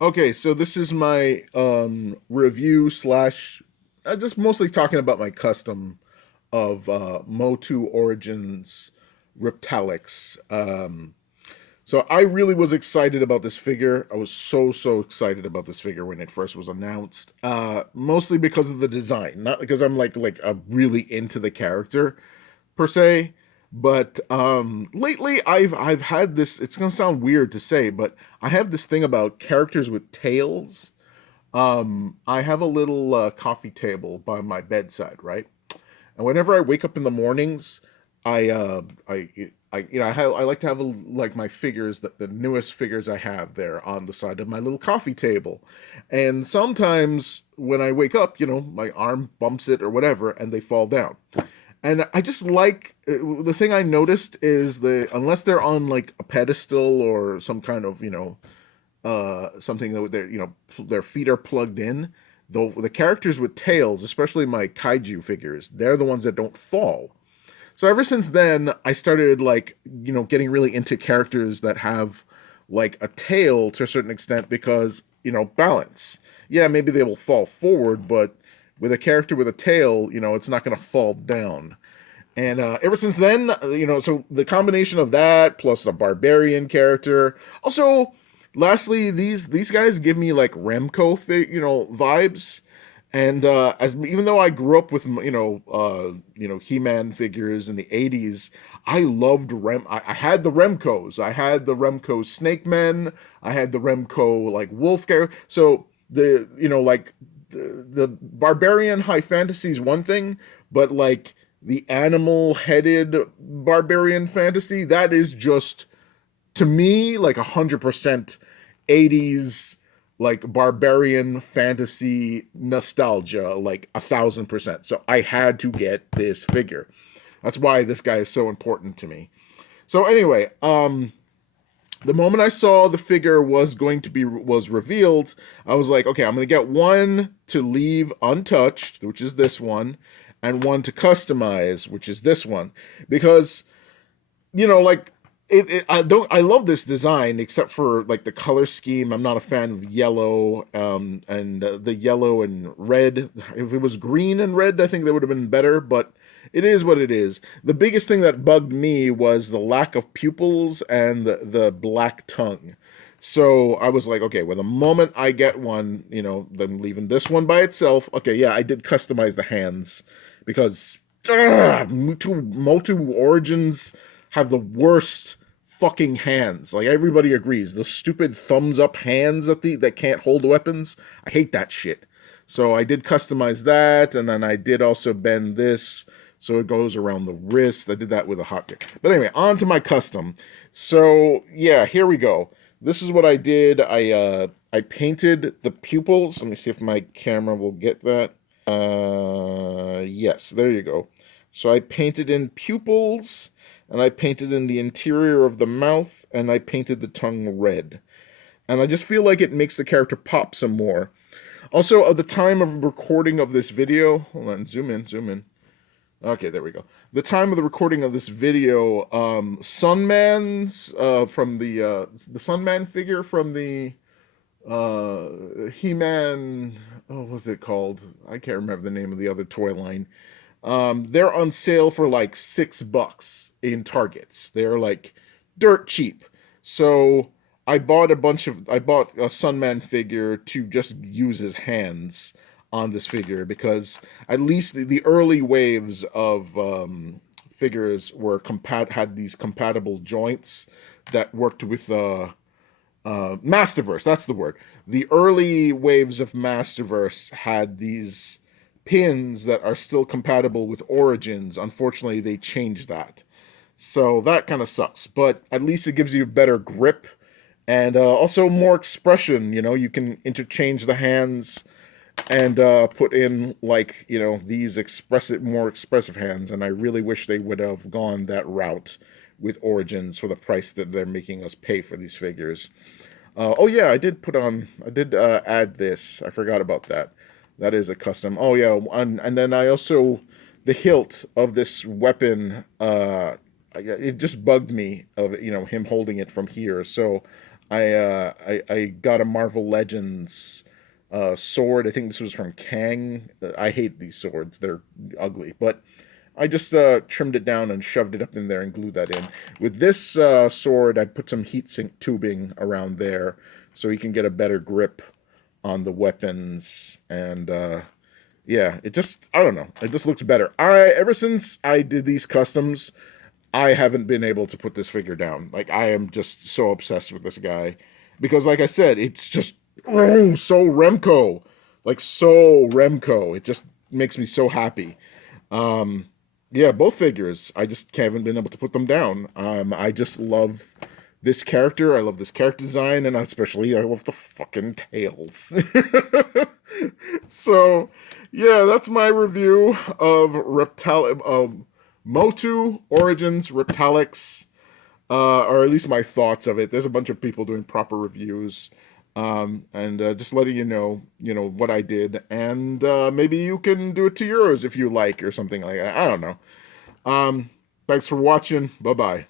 Okay, so this is my review slash just mostly talking about my custom of Motu Origins Reptilax. So I really was excited about this figure. I was so excited about this figure when it first was announced. Mostly because of the design, not because I'm really into the character per se. But lately, I've had this. It's gonna sound weird to say, but I have this thing about characters with tails. I have a little coffee table by my bedside, right? And whenever I wake up in the mornings, I I like to have like my figures, the newest figures I have there on the side of my little coffee table. And sometimes when I wake up, my arm bumps it or whatever, and they fall down. And I just like the thing I noticed is unless they're on like a pedestal or some kind of something that their feet are plugged in. The characters with tails, especially my kaiju figures, they're the ones that don't fall. So ever since then, I started getting really into characters that have like a tail to a certain extent because balance. Yeah, maybe they will fall forward, but with a character with a tail, it's not going to fall down. And ever since then, so the combination of that plus a barbarian character. Also, lastly, these guys give me like Remco, vibes. And as even though I grew up with He-Man figures in the '80s, I loved I had the Remcos. I had the Remco Snake Men. I had the Remco like Wolf character. So the barbarian high fantasy is one thing, but like the animal headed barbarian fantasy, that is just to me like 100% '80s like barbarian fantasy nostalgia, like 1,000%. So I had to get this figure. That's why this guy is so important to me. So anyway, the moment I saw the figure was revealed, I was like, okay, I'm gonna get one to leave untouched, which is this one, and one to customize, which is this one, because like I love this design except for like the color scheme. I'm not a fan of yellow, and the yellow and red. If it was green and red, I think that would have been better, but it is what it is. The biggest thing that bugged me was the lack of pupils and the black tongue. So I was like, okay, well, the moment I get one, then leaving this one by itself. Okay, yeah, I did customize the hands because Motu Origins have the worst fucking hands. Like everybody agrees, the stupid thumbs up hands that can't hold weapons. I hate that shit. So I did customize that, and then I did also bend this so it goes around the wrist. I did that with a hotkey. But anyway, on to my custom. So yeah, here we go. This is what I did. I painted the pupils. Let me see if my camera will get that. Yes, there you go. So I painted in pupils, and I painted in the interior of the mouth, and I painted the tongue red. And I just feel like it makes the character pop some more. Also, at the time of recording of this video, hold on, zoom in, zoom in. Okay, there we go. The time of the recording of this video, Sunman's from the Sunman figure from the He-Man. Oh, what's it called? I can't remember the name of the other toy line. They're on sale for like $6 in Targets. They're like dirt cheap. So I bought a Sunman figure to just use his hands on this figure because at least the early waves of figures had these compatible joints that worked with Masterverse. That's the word. The early waves of Masterverse had these pins that are still compatible with Origins. Unfortunately, they changed that. So that kind of sucks. But at least it gives you better grip and also more expression. You can interchange the hands and put in these more expressive hands. And I really wish they would have gone that route with Origins for the price that they're making us pay for these figures. Oh yeah, I did add this. I forgot about that. That is a custom. Oh yeah, and then I also the hilt of this weapon. It just bugged me of him holding it from here. So I got a Marvel Legends sword. I think this was from Kang. I hate these swords. They're ugly, but I just trimmed it down and shoved it up in there and glued that in. With this sword, I put some heatsink tubing around there so you can get a better grip on the weapons. And yeah, it just, I don't know, it just looks better. Ever since I did these customs, I haven't been able to put this figure down. Like, I am just so obsessed with this guy because, like I said, it's just so Remco, like so Remco. It just makes me so happy. Um, yeah, both figures. I just haven't been able to put them down. I just love this character. I love this character design, and especially I love the fucking tails. So, yeah, that's my review of Motu Origins Reptilax, or at least my thoughts of it. There's a bunch of people doing proper reviews, and just letting you know what I did, and maybe you can do it to yours if you like, or something like that. I don't know. Um, Thanks for watching. Bye bye.